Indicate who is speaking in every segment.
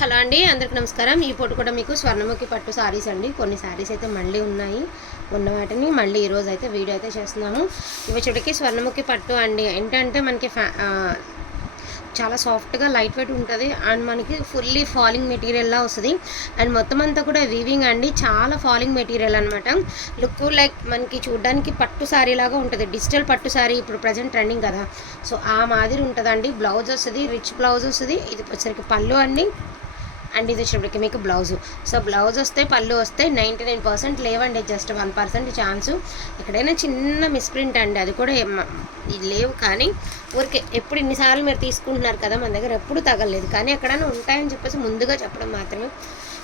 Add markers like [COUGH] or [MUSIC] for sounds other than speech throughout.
Speaker 1: Hello అండి అందరికి నమస్కారం. ఈ పూట కూడా మీకు స్వర్ణముఖి పట్టు శారీస్ అండి. కొన్ని శారీస్ అయితే మళ్ళీ ఉన్నాయి. ఉన్న వాటిని మళ్ళీ ఈరోజు అయితే వీడియో అయితే చేస్తున్నాము ఇవి చూడకి స్వర్ణముఖి పట్టు అండి. ఏంటంటే మనకి ఫ్యా చాలా సాఫ్ట్గా లైట్ వెయిట్ ఉంటుంది. అండ్ మనకి ఫుల్లీ ఫాలింగ్ మెటీరియల్లా వస్తుంది. అండ్ మొత్తం అంతా కూడా వీవింగ్ అండి. చాలా ఫాలింగ్ మెటీరియల్ అనమాట లుక్ లైక్ మనకి చూడడానికి పట్టు శారీ లాగా ఉంటుంది. డిజిటల్ పట్టు శారీ ఇప్పుడు ప్రజెంట్ ట్రెండింగ్ కదా. సో ఆ మాదిరి ఉంటుందండి. బ్లౌజ్ వస్తుంది రిచ్ బ్లౌజ్ వస్తుంది. ఇది వచ్చరికి పళ్ళు అండి. అండ్ ఇది వచ్చేటప్పటికి మీకు బ్లౌజ్. సో బ్లౌజ్ వస్తే పళ్ళు వస్తే నైంటీ నైన్ పర్సెంట్ లేవండి జస్ట్ వన్ పర్సెంట్ ఛాన్సు. ఎక్కడైనా చిన్న మిస్ప్రింట్ అండి అది కూడా లేవు కానీ ఊరికే ఎప్పుడు ఇన్నిసార్లు మీరు తీసుకుంటున్నారు కదా మన దగ్గర ఎప్పుడు తగలేదు కానీ ఎక్కడైనా ఉంటాయని చెప్పేసి ముందుగా చెప్పడం మాత్రమే.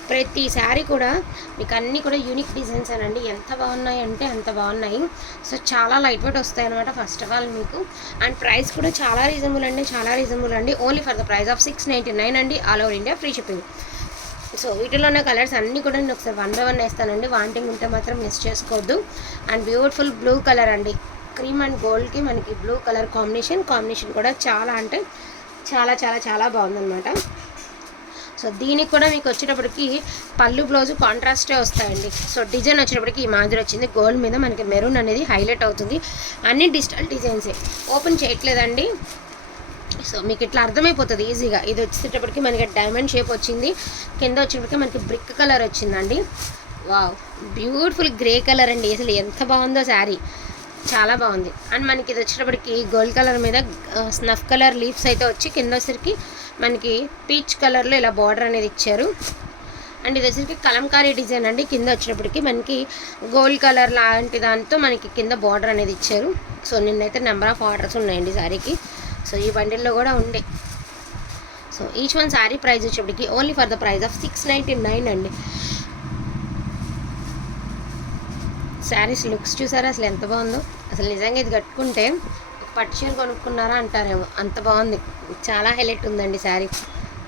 Speaker 1: ప్రతి శారీ కూడా మీకు అన్నీ కూడా యూనిక్ డిజైన్స్ అనండి. ఎంత బాగున్నాయి అంటే అంత బాగున్నాయి. సో చాలా లైట్ వెయిట్ వస్తాయి అనమాట ఫస్ట్ ఆఫ్ ఆల్ మీకు. అండ్ ప్రైస్ కూడా చాలా రీజనబుల్ అండి చాలా రీజనబుల్ అండి. Only for the price of six ninety nine అండి all over India free shipping so వీటిలో ఉన్న కలర్స్ అన్నీ కూడా నేను ఒకసారి వన్ బై వన్ వేస్తానండి. వాంటింగ్ ఉంటే మాత్రం మిస్ చేసుకోవద్దు. అండ్ బ్యూటిఫుల్ బ్లూ కలర్ అండి. క్రీమ్ అండ్ గోల్డ్కి మనకి బ్లూ కలర్ కాంబినేషన్ కాంబినేషన్ కూడా చాలా అంటే చాలా చాలా చాలా బాగుందన్నమాట. సో దీనికి కూడా మీకు వచ్చేటప్పటికి పళ్ళు బ్లౌజ్ కాంట్రాస్టే వస్తాయండి. సో డిజైన్ వచ్చేటప్పటికి ఈ మాదిరి వచ్చింది. గోల్డ్ మీద మనకి మెరూన్ అనేది హైలైట్ అవుతుంది. అన్ని డిజిటల్ డిజైన్సే. ఓపెన్ చేయట్లేదండి. సో మీకు ఇట్లా అర్థమైపోతుంది ఈజీగా. ఇది వచ్చేటప్పటికి మనకి డైమండ్ షేప్ వచ్చింది. కింద వచ్చేటప్పటికి మనకి బ్రిక్ కలర్ వచ్చిందండి. వావ్ బ్యూటిఫుల్ గ్రే కలర్ అండి. అసలు ఎంత బాగుందో శారీ. చాలా బాగుంది. అండ్ మనకి ఇది వచ్చేటప్పటికి గోల్డ్ కలర్ మీద స్నఫ్ కలర్ లీవ్స్ అయితే వచ్చి కింద వచ్చరికి మనకి పీచ్ కలర్లో ఇలా బార్డర్ అనేది ఇచ్చారు. అండ్ ఇది వచ్చరికి కలంకారీ డిజైన్ అండి. కింద వచ్చేటప్పటికి మనకి గోల్డ్ కలర్ లాంటి దాంతో మనకి కింద బార్డర్ అనేది ఇచ్చారు. సో నిన్నైతే నెంబర్ ఆఫ్ ఆర్డర్స్ ఉన్నాయండి శారీకి సో ఈ బండిల్లో కూడా ఉండే. So each one sari price వచ్చేప్పటికి only for the price of six ninety nine అండి. శారీస్ లుక్స్ చూసారా? అసలు ఎంత బాగుందో. అసలు నిజంగా ఇది కట్టుకుంటే పట్టు చీర కొనుక్కున్నారా అంటారేమో. అంత బాగుంది. చాలా హైలైట్ ఉందండి శారీ.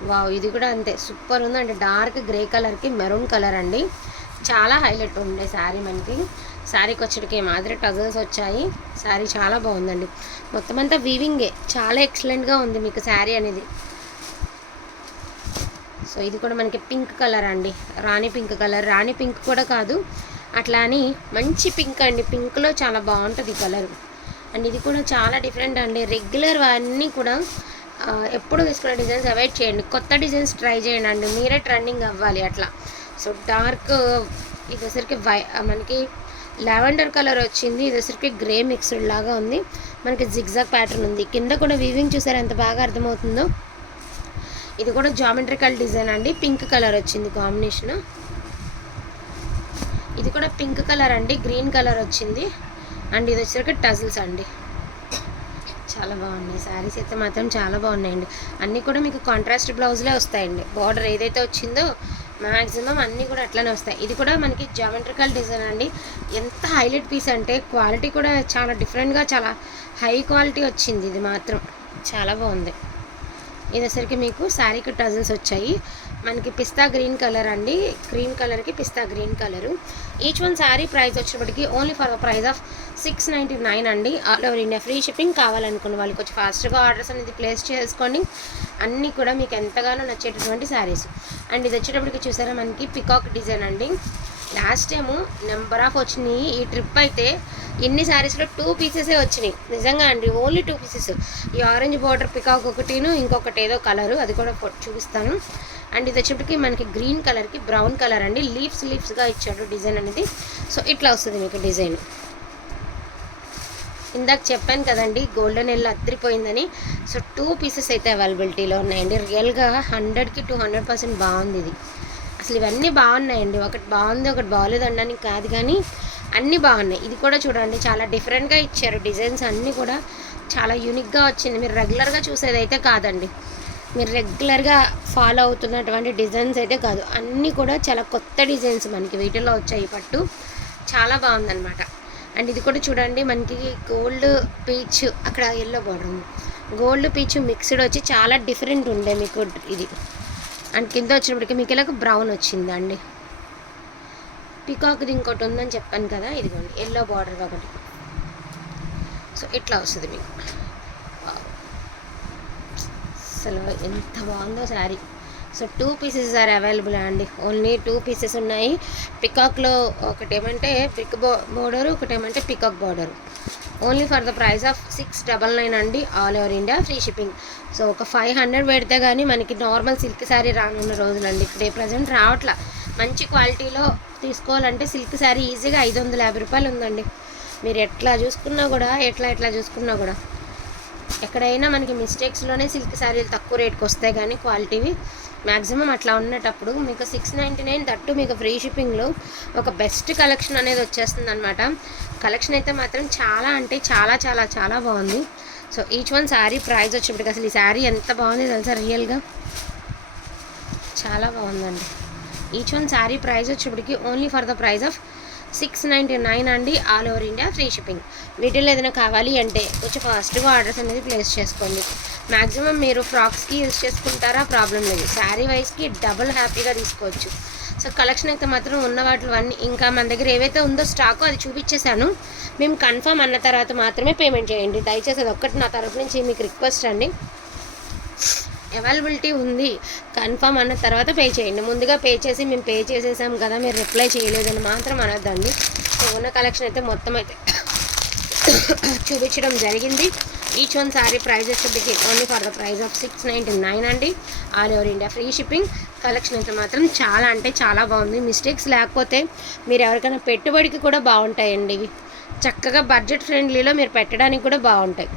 Speaker 1: వావ్ ఇది కూడా అంతే. సూపర్ ఉంది. అంటే డార్క్ గ్రే కలర్కి మెరూన్ కలర్ అండి. చాలా హైలైట్ ఉండే శారీ మనకి. శారీకి వచ్చేటికి మాదిరి టజల్స్ వచ్చాయి. శారీ చాలా బాగుందండి. మొత్తం అంతా వీవింగే చాలా ఎక్సలెంట్గా ఉంది మీకు శారీ అనేది. సో ఇది కూడా మనకి పింక్ కలర్ అండి. రాణి పింక్ కలర్. రాణి పింక్ కూడా కాదు. అట్లా అని మంచి పింక్ అండి. పింక్లో చాలా బాగుంటుంది ఈ కలర్. అండ్ ఇది కూడా చాలా డిఫరెంట్ అండి. రెగ్యులర్ అన్నీ కూడా ఎప్పుడు వేసుకునే డిజైన్స్ అవాయిడ్ చేయండి. కొత్త డిజైన్స్ ట్రై చేయండి అండి. మీరే ట్రెండింగ్ అవ్వాలి అట్లా. సో డార్క్ ఇది వై మనకి లావెండర్ కలర్ వచ్చింది. ఇది గ్రే మిక్స్డ్ లాగా ఉంది. మనకి జిగ్జాగ్ ప్యాటర్న్ ఉంది. కింద కూడా వీవింగ్ చూసారు ఎంత బాగా అర్థమవుతుందో? ఇది కూడా జామెట్రికల్ డిజైన్ అండి. పింక్ కలర్ వచ్చింది కాంబినేషన్ ఇది కూడా పింక్ కలర్ అండి. గ్రీన్ కలర్ వచ్చింది. అండ్ ఇది వచ్చేసరికి టజిల్స్ అండి. చాలా బాగున్నాయి. శారీస్ అయితే మాత్రం చాలా బాగున్నాయండి. అన్నీ కూడా మీకు కాంట్రాస్ట్ బ్లౌజ్లే వస్తాయండి. బార్డర్ ఏదైతే వచ్చిందో మ్యాక్సిమం అన్నీ కూడా అట్లనే వస్తాయి. ఇది కూడా మనకి జామెట్రికల్ డిజైన్ అండి. ఎంత హైలైట్ పీస్ అంటే క్వాలిటీ కూడా చాలా డిఫరెంట్గా చాలా హై క్వాలిటీ వచ్చింది. ఇది మాత్రం చాలా బాగుంది. ఇది మీకు శారీకి టజల్స్ వచ్చాయి. మనకి పిస్తా గ్రీన్ కలర్ అండి. క్రీమ్ కలర్కి పిస్తా green colour. Each one sari price వచ్చేటప్పటికి only for the price of six ninety nine అండి. All over India free shipping కావాలనుకున్న వాళ్ళకి వచ్చి ఫాస్ట్గా ఆర్డర్స్ అనేది ప్లేస్ చేసుకోండి. అన్నీ కూడా మీకు ఎంతగానో నచ్చేటటువంటి శారీస్. అండ్ ఇది వచ్చేటప్పటికి చూసారా మనకి పికాక్ డిజైన్ అండి. లాస్ట్ టైము నెంబర్ ఆఫ్ వచ్చినాయి. ఈ ట్రిప్ అయితే ఎన్ని శారీస్లో టూ పీసెసే వచ్చినాయి. నిజంగా అండి ఓన్లీ టూ పీసెస్ ఈ ఆరెంజ్ బార్డర్ పికాక్ ఒకటిను ఇంకొకటి ఏదో కలరు అది కూడా చూపిస్తాను. అండ్ ఇది వచ్చేటికి మనకి గ్రీన్ కలర్కి బ్రౌన్ కలర్ అండి. లీవ్స్ లీవ్స్గా ఇచ్చాడు డిజైన్ అనేది. సో ఇట్లా వస్తుంది మీకు డిజైన్ ఇందాక చెప్పాను కదండి గోల్డెన్ ఎల్ అద్దరిపోయిందని. సో టూ పీసెస్ అయితే అవైలబిలిటీలో ఉన్నాయండి. రియల్గా హండ్రెడ్కి టూ హండ్రెడ్ పర్సెంట్ బాగుంది ఇది. అసలు ఇవన్నీ బాగున్నాయండి. ఒకటి బాగుంది ఒకటి బాగోలేదు అనడానికి కాదు కానీ అన్నీ బాగున్నాయి. ఇది కూడా చూడండి చాలా డిఫరెంట్గా ఇచ్చారు డిజైన్స్ అన్నీ కూడా. చాలా యూనిక్గా వచ్చింది. మీరు రెగ్యులర్గా చూసేది అయితే కాదండి. మీరు రెగ్యులర్గా ఫాలో అవుతున్నటువంటి డిజైన్స్ అయితే కాదు. అన్నీ కూడా చాలా కొత్త డిజైన్స్ మనకి వీటిలో వచ్చాయి పట్టు. చాలా బాగుందనమాట అండ్ ఇది కూడా చూడండి మనకి గోల్డ్ పీచ్ అక్కడ ఎల్లో బార్డర్ ఉంది. గోల్డ్ పీచ్ మిక్స్డ్ వచ్చి చాలా డిఫరెంట్ ఉండే మీకు ఇది. అండ్ కింద వచ్చినప్పటికీ మీకు ఇలాగ బ్రౌన్ వచ్చిందండి. పికాక్ది ఇంకోటి ఉందని చెప్పాను కదా ఇదిగోండి ఎల్లో బార్డర్ ఒకటి. సో ఇట్లా వస్తుంది మీకు. అసలు ఎంత బాగుందో sari. So two pieces are available అండి. ఓన్లీ టూ పీసెస్ ఉన్నాయి. పికాక్లో ఒకటి ఏమంటే పిక్ బో బోర్డరు ఒకటి ఏమంటే peacock border. Only for the price of six double nine అండి all over India free shipping. So ఒక ఫైవ్ హండ్రెడ్ పెడితే కానీ మనకి నార్మల్ సిల్క్ శారీ రానున్న రోజులండి. ఇప్పుడు ప్రజెంట్ రావట్లా. మంచి క్వాలిటీలో తీసుకోవాలంటే సిల్క్ శారీ ఈజీగా ఐదు వందల యాభై రూపాయలు ఉందండి. మీరు ఎట్లా చూసుకున్నా కూడా ఎట్లా ఎట్లా చూసుకున్నా కూడా. ఎక్కడైనా మనకి మిస్టేక్స్లోనే సిల్క్ శారీలు తక్కువ రేట్కి వస్తాయి కానీ క్వాలిటీవి మ్యాక్సిమం అట్లా ఉన్నటప్పుడు మీకు సిక్స్ నైంటీ నైన్ తట్టు మీకు ఫ్రీ షిప్పింగ్లో ఒక బెస్ట్ కలెక్షన్ అనేది వచ్చేస్తుంది అనమాట కలెక్షన్ అయితే మాత్రం చాలా అంటే చాలా చాలా చాలా బాగుంది. So each one sari price వచ్చేప్పటికి అసలు ఈ శారీ ఎంత బాగుంది తెలుసా రియల్గా చాలా బాగుందండి. ఈచ్ వన్ శారీ ప్రైస్ వచ్చేప్పటికి only for the price of six ninety nine అండి all over India free shipping వీటిల్లో ఏదైనా కావాలి అంటే కొంచెం ఫాస్ట్గా ఆర్డర్స్ అనేది ప్లేస్ చేసుకోండి. మ్యాక్సిమం మీరు ఫ్రాక్స్కి యూజ్ చేసుకుంటారా? ప్రాబ్లం లేదు. శారీ వైజ్కి డబుల్ హ్యాపీగా తీసుకోవచ్చు. సో కలెక్షన్ అయితే మాత్రం ఉన్న వాటిలో ఇంకా మన దగ్గర ఏవైతే ఉందో స్టాకో అది చూపించేశాను. మేము కన్ఫర్మ్ అన్న తర్వాత మాత్రమే పేమెంట్ చేయండి. దయచేసి అది ఒక్కటి నా తరపు నుంచి మీకు రిక్వెస్ట్ అండి. అవైలబిలిటీ ఉంది. కన్ఫర్మ్ అన్న తర్వాత పే చేయండి. ముందుగా పే చేసి మేము పే చేసేసాం కదా మీరు రిప్లై చేయలేదని మాత్రం అనొద్దండి. సో ఉన్న కలెక్షన్ అయితే మొత్తం అయితే [COUGHS] చూపించడం జరిగింది. ఈచ్ వన్ శారీ ప్రైస్ వచ్చేప్పటికి only for the price of six ninety nine అండి. All over India free shipping collection అయితే మాత్రం చాలా అంటే చాలా బాగుంది. మిస్టేక్స్ లేకపోతే మీరు ఎవరికైనా పెట్టుబడికి కూడా బాగుంటాయండి. ఇవి చక్కగా బడ్జెట్ ఫ్రెండ్లీలో మీరు పెట్టడానికి కూడా బాగుంటాయి.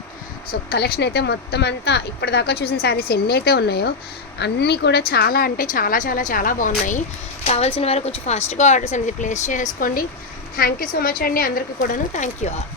Speaker 1: సో కలెక్షన్ అయితే మొత్తం అంతా ఇప్పటిదాకా చూసిన శారీస్ ఎన్ని అయితే ఉన్నాయో అన్నీ కూడా చాలా అంటే చాలా చాలా చాలా బాగున్నాయి. కావాల్సిన వారు కొంచెం ఫాస్ట్గా ఆర్డర్స్ అనేది ప్లేస్ చేసుకోండి. థ్యాంక్ యూ సో మచ్ అండి. అందరికీ కూడాను థ్యాంక్ యూ ఆల్